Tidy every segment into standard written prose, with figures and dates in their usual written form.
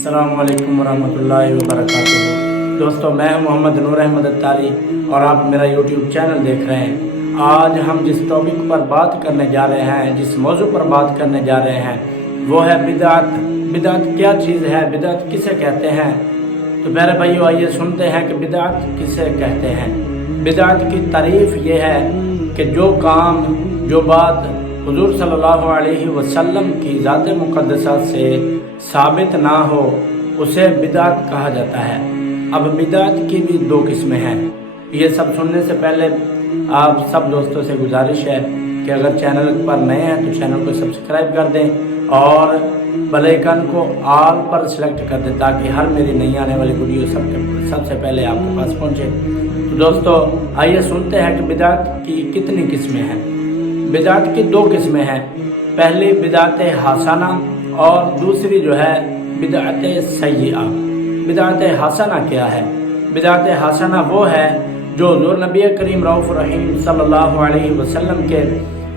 السلام علیکم ورحمۃ اللہ وبرکاتہ۔ دوستو، میں ہوں محمد نور احمد اتاری اور آپ میرا یوٹیوب چینل دیکھ رہے ہیں۔ آج ہم جس ٹاپک پر بات کرنے جا رہے ہیں، جس موضوع پر بات کرنے جا رہے ہیں، وہ ہے بدعت۔ بدعت کیا چیز ہے؟ بدعت کسے کہتے ہیں؟ تو پیارے بھائیو، آئیے سنتے ہیں کہ بدعت کسے کہتے ہیں۔ بدعت کی تعریف یہ ہے کہ جو کام، جو بات حضور صلی اللہ علیہ وسلم کی ذات مقدسہ سے ثابت نہ ہو، اسے بدعت کہا جاتا ہے۔ اب بدعت کی بھی دو قسمیں ہیں۔ یہ سب سننے سے پہلے آپ سب دوستوں سے گزارش ہے کہ اگر چینل پر نئے ہیں تو چینل کو سبسکرائب کر دیں اور بیل آئیکن کو آل پر سلیکٹ کر دیں تاکہ ہر میری نئی آنے والی ویڈیو سب سے پہلے آپ کے پاس پہنچے۔ تو دوستو، آئیے سنتے ہیں کہ بدعت کی کتنی قسمیں ہیں۔ بدعت کی دو قسمیں ہیں۔ پہلی بدعت حسنہ اور دوسری جو ہے بدعت سیئہ۔ بدعت حسنہ کیا ہے؟ بدعت حسنہ وہ ہے جو حضور نبی کریم رؤوف رحیم صلی اللہ علیہ وسلم کے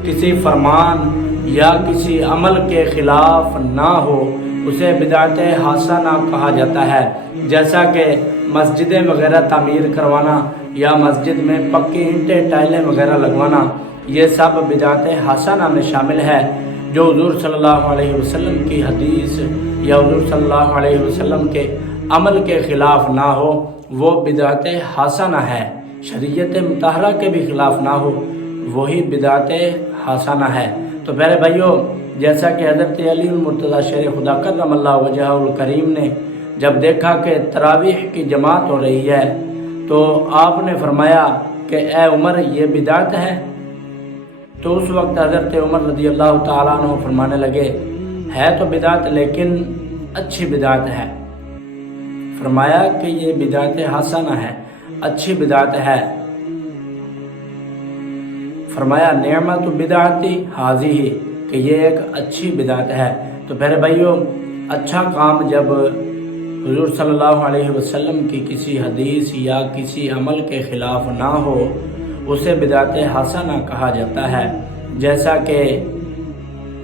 کسی فرمان یا کسی عمل کے خلاف نہ ہو، اسے بدعت حسنہ کہا جاتا ہے۔ جیسا کہ مسجدیں وغیرہ تعمیر کروانا یا مسجد میں پکی اینٹیں ٹائلیں وغیرہ لگوانا، یہ سب بدعت حسنہ میں شامل ہے۔ جو حضور صلی اللہ علیہ وسلم کی حدیث یا حضور صلی اللہ علیہ وسلم کے عمل کے خلاف نہ ہو، وہ بدعت حسنہ ہے۔ شریعت مطہرہ کے بھی خلاف نہ ہو، وہی بدعت حسنہ ہے۔ تو پیارے بھائیو، جیسا کہ حضرت علی المرتضیٰ شیر خدا کرم اللہ وجہہ الکریم نے جب دیکھا کہ تراویح کی جماعت ہو رہی ہے تو آپ نے فرمایا کہ اے عمر، یہ بدعت ہے۔ تو اس وقت حضرت عمر رضی اللہ تعالیٰ عنہ فرمانے لگے، ہے تو بدعت لیکن اچھی بدعت ہے۔ فرمایا کہ یہ بدعت حسنہ ہے، اچھی بدعت ہے۔ فرمایا نعمت بدعت ہذہ، کہ یہ ایک اچھی بدعت ہے۔ تو پیارے بھائیو، اچھا کام جب حضور صلی اللہ علیہ وسلم کی کسی حدیث یا کسی عمل کے خلاف نہ ہو، اسے بدعت حسنہ کہا جاتا ہے۔ جیسا کہ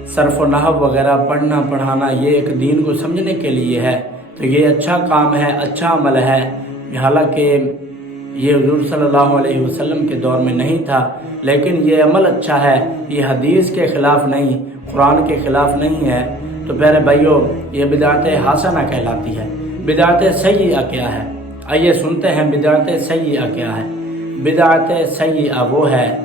صرف و نحو وغیرہ پڑھنا پڑھانا، یہ ایک دین کو سمجھنے کے لیے ہے، تو یہ اچھا کام ہے، اچھا عمل ہے۔ حالانکہ یہ حضور صلی اللہ علیہ وسلم کے دور میں نہیں تھا، لیکن یہ عمل اچھا ہے، یہ حدیث کے خلاف نہیں، قرآن کے خلاف نہیں ہے۔ تو پیارے بھائیو، یہ بدعت حسنہ کہلاتی ہے۔ بدعت سیئہ کیا ہے؟ آئیے سنتے ہیں بدعت سیئہ کیا ہے۔ بدعت سیئہ وہ ہے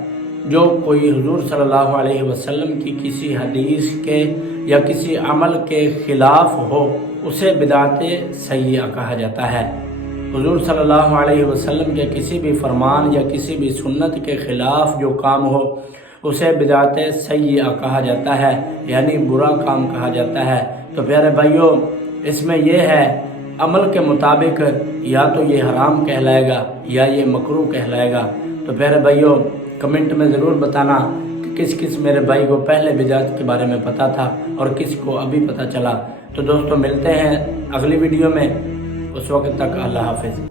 جو کوئی حضور صلی اللہ علیہ وسلم کی کسی حدیث کے یا کسی عمل کے خلاف ہو، اسے بدعت سیئہ کہا جاتا ہے۔ حضور صلی اللہ علیہ وسلم کے کسی بھی فرمان یا کسی بھی سنت کے خلاف جو کام ہو، اسے بدعت سیئہ کہا جاتا ہے، یعنی برا کام کہا جاتا ہے۔ تو پیارے بھائیو، اس میں یہ ہے، عمل کے مطابق یا تو یہ حرام کہلائے گا یا یہ مکروہ کہلائے گا۔ تو پیارے بھائیو، کمنٹ میں ضرور بتانا کہ کس کس میرے بھائی کو پہلے بدعت کے بارے میں پتا تھا اور کس کو ابھی پتہ چلا۔ تو دوستو، ملتے ہیں اگلی ویڈیو میں، اس وقت تک اللہ حافظ۔